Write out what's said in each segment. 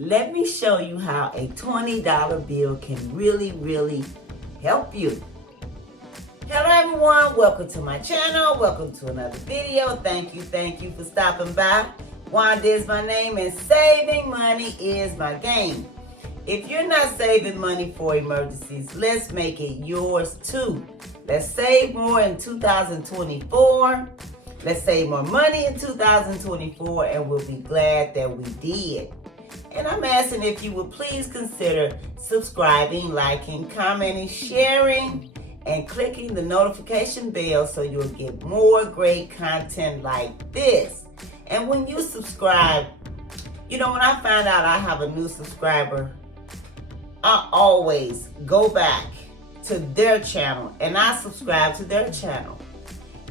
Let me show you how a $20 bill can really help you. Hello everyone, welcome to my channel, welcome to another video. Thank you for stopping by. Wanda is my name and saving money is my game. If you're not saving money for emergencies, let's make it yours too. Let's save more in 2024. Let's save more money in 2024 and we'll be glad that we did. And I'm asking if you would please consider subscribing, liking, commenting, sharing, and clicking the notification bell so you'll get more great content like this. And when you subscribe, when I find out I have a new subscriber, I always go back to their channel and I subscribe to their channel.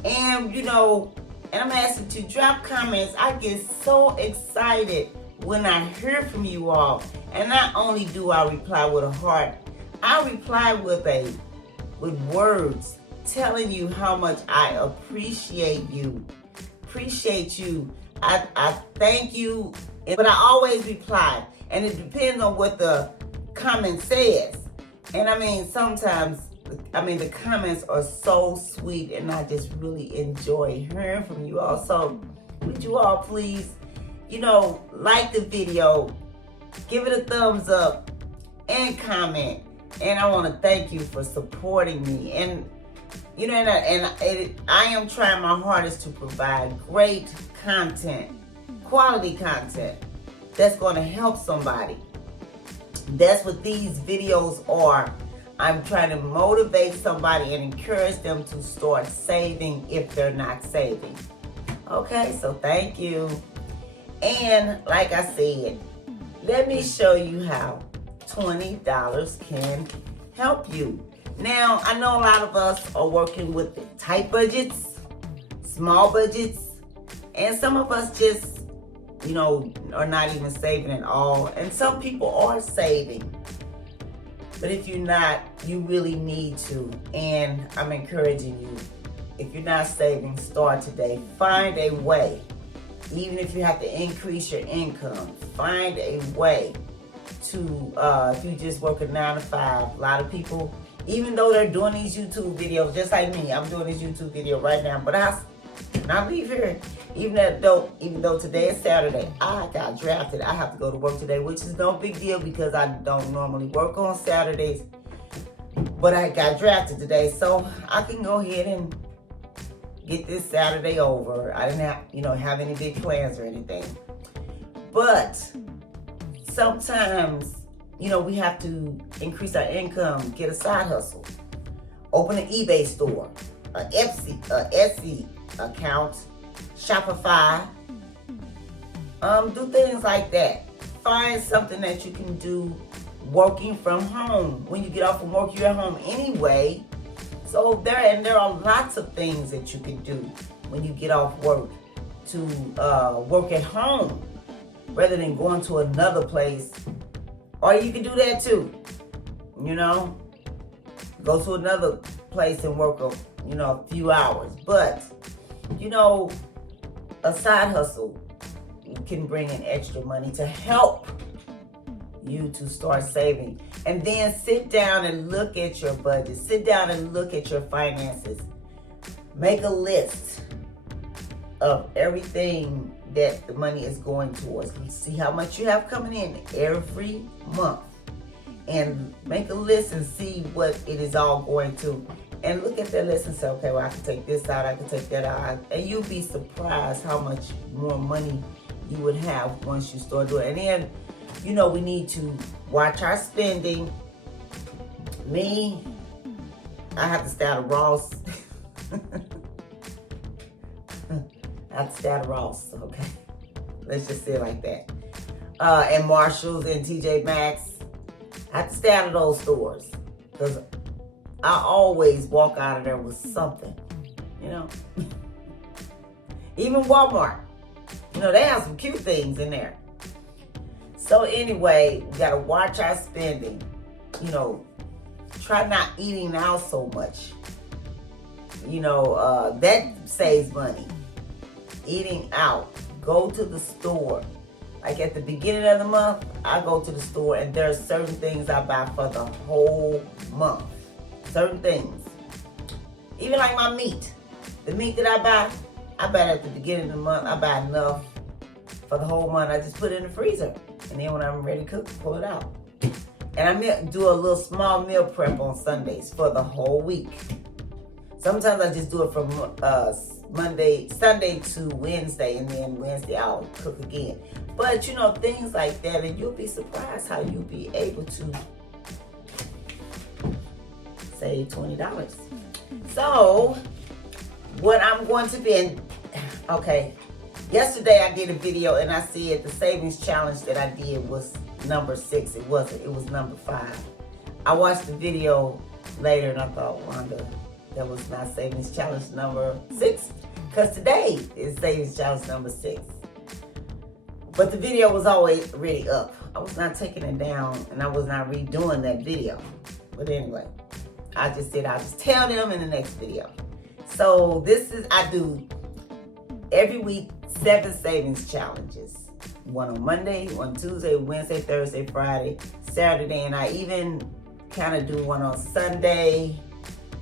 And and I'm asking to drop comments. I get so excited when I hear from you all. And not only do I reply with a heart, I reply with words telling you how much I appreciate you. I thank you, but I always reply, and it depends on what the comment says. And sometimes the comments are so sweet, and I just really enjoy hearing from you all. So would you all please, like the video, give it a thumbs up, and comment. And I want to thank you for supporting me. And I am trying my hardest to provide great content, quality content that's going to help somebody. That's what these videos are. I'm trying to motivate somebody and encourage them to start saving if they're not saving. Okay, so thank you. And like I said, let me show you how $20 can help you. Now, I know a lot of us are working with tight budgets, small budgets, and some of us just, are not even saving at all. And some people are saving. But if you're not, you really need to. And I'm encouraging you, if you're not saving, start today. Find a way. Even if you have to increase your income, find a way to, if you just work a 9 to 5. A lot of people, even though they're doing these YouTube videos, just like me, I'm doing this YouTube video right now, but I leave here, even though today is Saturday, I got drafted. I have to go to work today, which is no big deal because I don't normally work on Saturdays, but I got drafted today, so I can go ahead and get this Saturday over. I didn't have any big plans or anything. But sometimes, we have to increase our income, get a side hustle, open an eBay store, a Etsy account, Shopify, do things like that. Find something that you can do working from home. When you get off from work, you're at home anyway. So there are lots of things that you can do when you get off work to work at home rather than going to another place. Or you can do that too, go to another place and work a few hours. But, a side hustle can bring in extra money to help you to start saving. And then sit down and look at your budget. Sit down and look at your finances. Make a list of everything that the money is going towards. See how much you have coming in every month. And make a list and see what it is all going to. And look at that list and say, okay, well, I can take this out, I can take that out. And you'll be surprised how much more money you would have once you start doing it. And then, we need to watch our spending. Me, I have to stay out of Ross. I have to stay out of Ross, okay? Let's just say it like that. And Marshalls and TJ Maxx. I have to stay out of those stores because I always walk out of there with something, Even Walmart, they have some cute things in there. So anyway, we got to watch our spending. Try not eating out so much. That saves money. Eating out. Go to the store. Like at the beginning of the month, I go to the store and there are certain things I buy for the whole month. Certain things. Even like my meat. The meat that I buy it at the beginning of the month. I buy enough for the whole month. I just put it in the freezer. And then when I'm ready to cook, pull it out. And I do a little small meal prep on Sundays for the whole week. Sometimes I just do it from Sunday to Wednesday, and then Wednesday I'll cook again. But you know, things like that, and you'll be surprised how you'll be able to save $20. So, what I'm going to be, okay, yesterday I did a video and I said the savings challenge that I did was number 6. It wasn't, it was number 5. I watched the video later and I thought, Wanda, that was not savings challenge number 6, because today is savings challenge number 6. But the video was already up. I was not taking it down and I was not redoing that video. But anyway, I just said I'll just tell them in the next video. So I do every week 7 savings challenges. One on Monday, one Tuesday, Wednesday, Thursday, Friday, Saturday, and I even kind of do one on Sunday.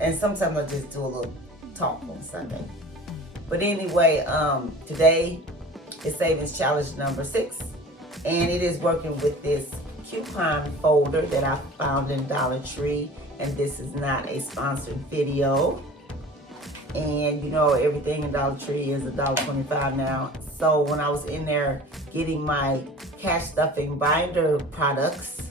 And sometimes I just do a little talk on Sunday. But anyway, today is savings challenge number 6. And it is working with this coupon folder that I found in Dollar Tree. And this is not a sponsored video. And you know, everything in Dollar Tree is $1.25 now. So when I was in there getting my cash stuffing binder products,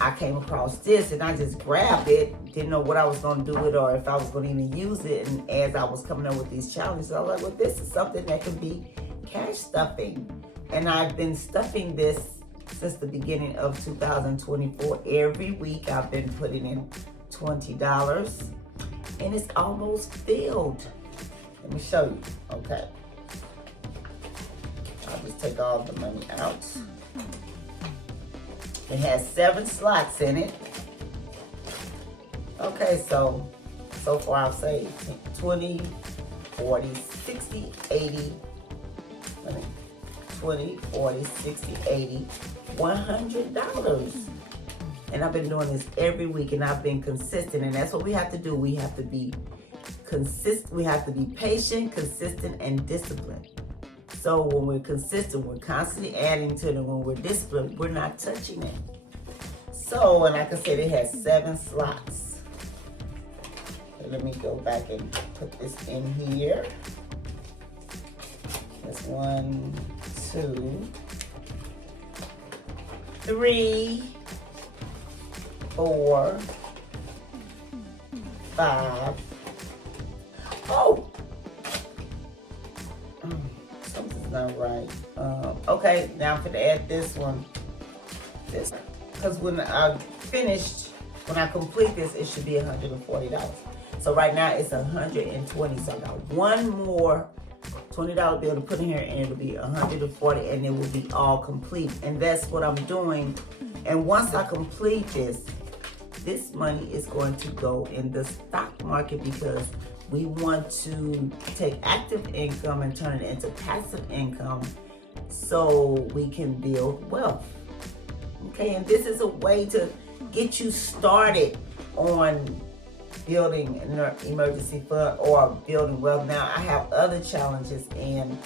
I came across this and I just grabbed it. Didn't know what I was going to do with it or if I was going to even use it. And as I was coming up with these challenges, I was like, well, this is something that can be cash stuffing. And I've been stuffing this since the beginning of 2024. Every week I've been putting in $20. And it's almost filled. Let me show you. Okay. I'll just take all the money out. It has 7 slots in it. Okay, so far I'll say 20, 40, 60, 80. 20, 40, 60, 80, $100. And I've been doing this every week and I've been consistent, and that's what we have to do. We have to be consistent. We have to be patient, consistent, and disciplined. So when we're consistent, we're constantly adding to it, and when we're disciplined, we're not touching it. So, and like I said, it has 7 slots. Okay, let me go back and put this in here. That's 1, 2, 3, 4, 5. Oh! Something's not right. Okay, now I'm going to add this one. Because when I complete this, it should be $140. So right now it's $120. So I got one more $20 bill to put in here and it'll be $140 and it will be all complete. And that's what I'm doing. And once I complete this money is going to go in the stock market, because we want to take active income and turn it into passive income so we can build wealth. Okay, and this is a way to get you started on building an emergency fund or building wealth. Now, I have other challenges and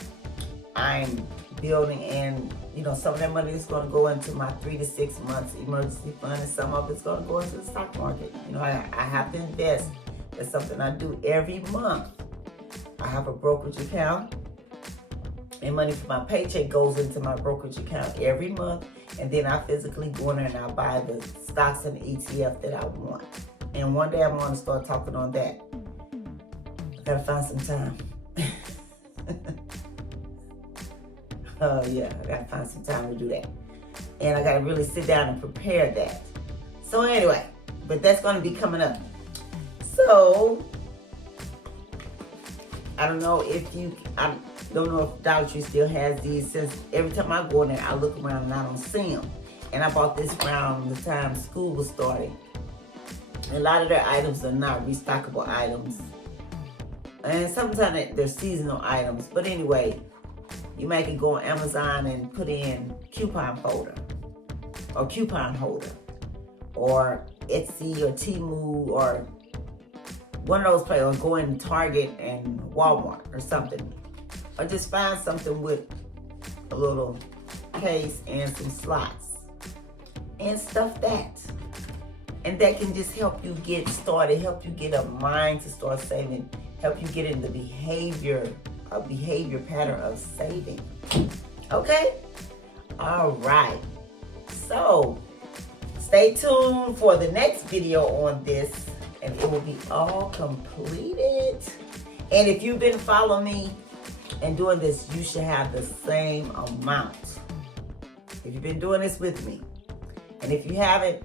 I'm building, and you know, some of that money is going to go into my 3 to 6 months emergency fund, and some of it's going to go into the stock market. You know, I have to invest. That's something I do every month. I have a brokerage account, and money from my paycheck goes into my brokerage account every month, and then I physically go in there and I buy the stocks and the ETF that I want. And one day I'm going to start talking on that. I gotta find some time. Oh yeah, I gotta find some time to do that. And I gotta really sit down and prepare that. So anyway, but that's gonna be coming up. So, I don't know if Dollar Tree still has these, since every time I go in there, I look around and I don't see them. And I bought this around the time school was starting. A lot of their items are not restockable items. And sometimes they're seasonal items. But anyway, You might can go on Amazon and put in coupon folder or coupon holder or Etsy or Temu or one of those places, or go in Target and Walmart or something. Or just find something with a little case and some slots and stuff that. And that can just help you get started, help you get a mind to start saving, help you get in the behavior pattern of saving. Okay? All right. So, stay tuned for the next video on this, and it will be all completed. And if you've been following me and doing this, you should have the same amount. If you've been doing this with me. And if you haven't,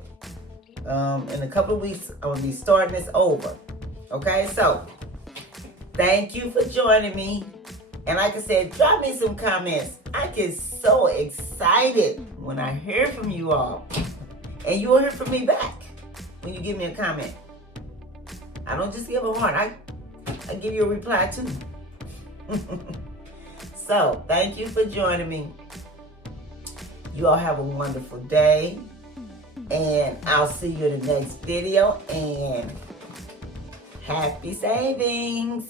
in a couple of weeks, I'm going to be starting this over. Okay? So, thank you for joining me. And like I said, drop me some comments. I get so excited when I hear from you all. And you will hear from me back when you give me a comment. I don't just give a heart. I give you a reply too. So, thank you for joining me. You all have a wonderful day. And I'll see you in the next video. And happy savings.